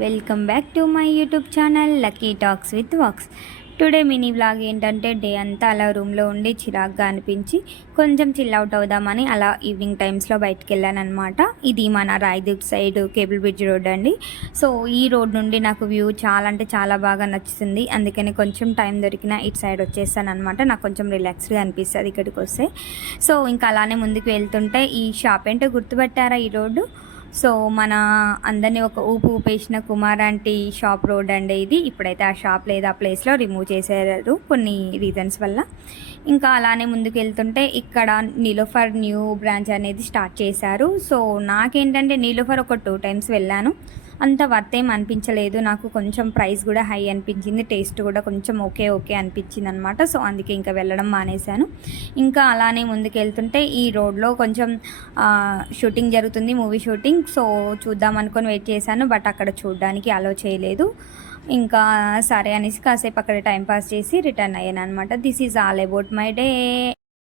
Welcome back to my YouTube channel lucky talks with walks. Today mini vlog ఏంటంటే day అంతా అలా రూమ్లో ఉండి చిరాగ్గా అనిపించి కొంచెం చిల్ అవుట్ అవుదామని అలా ఈవినింగ్ టైమ్స్లో బయటకు వెళ్ళాను అనమాట. ఇది మన Rayadurg side cable bridge road అండి. సో ఈ రోడ్ నుండి నాకు వ్యూ చాలా అంటే చాలా బాగా నచ్చుతుంది. అందుకని కొంచెం టైం దొరికినా ఇటు సైడ్ వచ్చేస్తాను అనమాట. నాకు కొంచెం రిలాక్స్గా అనిపిస్తుంది ఇక్కడికి వస్తే. సో ఇంకా అలానే ముందుకు వెళ్తుంటే ఈ షాప్ ఏంటో గుర్తుపట్టారా ఈ రోడ్డు? సో మన అందరినీ ఒక ఊపు ఊపేసిన కుమార్ ఆంటీ షాప్ రోడ్ అండి ఇది. ఇప్పుడైతే ఆ షాప్ లేదా ఆ ప్లేస్లో రిమూవ్ చేశారు కొన్ని రీజన్స్ వల్ల. ఇంకా అలానే ముందుకు వెళ్తుంటే ఇక్కడ నీలోఫర్ న్యూ బ్రాంచ్ అనేది స్టార్ట్ చేశారు. సో నాకేంటంటే నీలోఫర్ ఒక 2 టైమ్స్ వెళ్ళాను, అంత వర్త్ ఏం అనిపించలేదు నాకు. కొంచెం ప్రైస్ కూడా హై అనిపించింది, టేస్ట్ కూడా కొంచెం ఓకే అనిపించింది అనమాట. సో అందుకే ఇంకా వెళ్ళడం మానేశాను. ఇంకా అలానే ముందుకు వెళ్తుంటే ఈ రోడ్లో కొంచెం షూటింగ్ జరుగుతుంది, మూవీ షూటింగ్. సో చూద్దాం అనుకొని వెయిట్ చేశాను, బట్ అక్కడ చూడడానికి అలో చేయలేదు. ఇంకా సరే అనేసి కాసేపు అక్కడ టైంపాస్ చేసి రిటర్న్ అయ్యాను అనమాట. This is all about my day.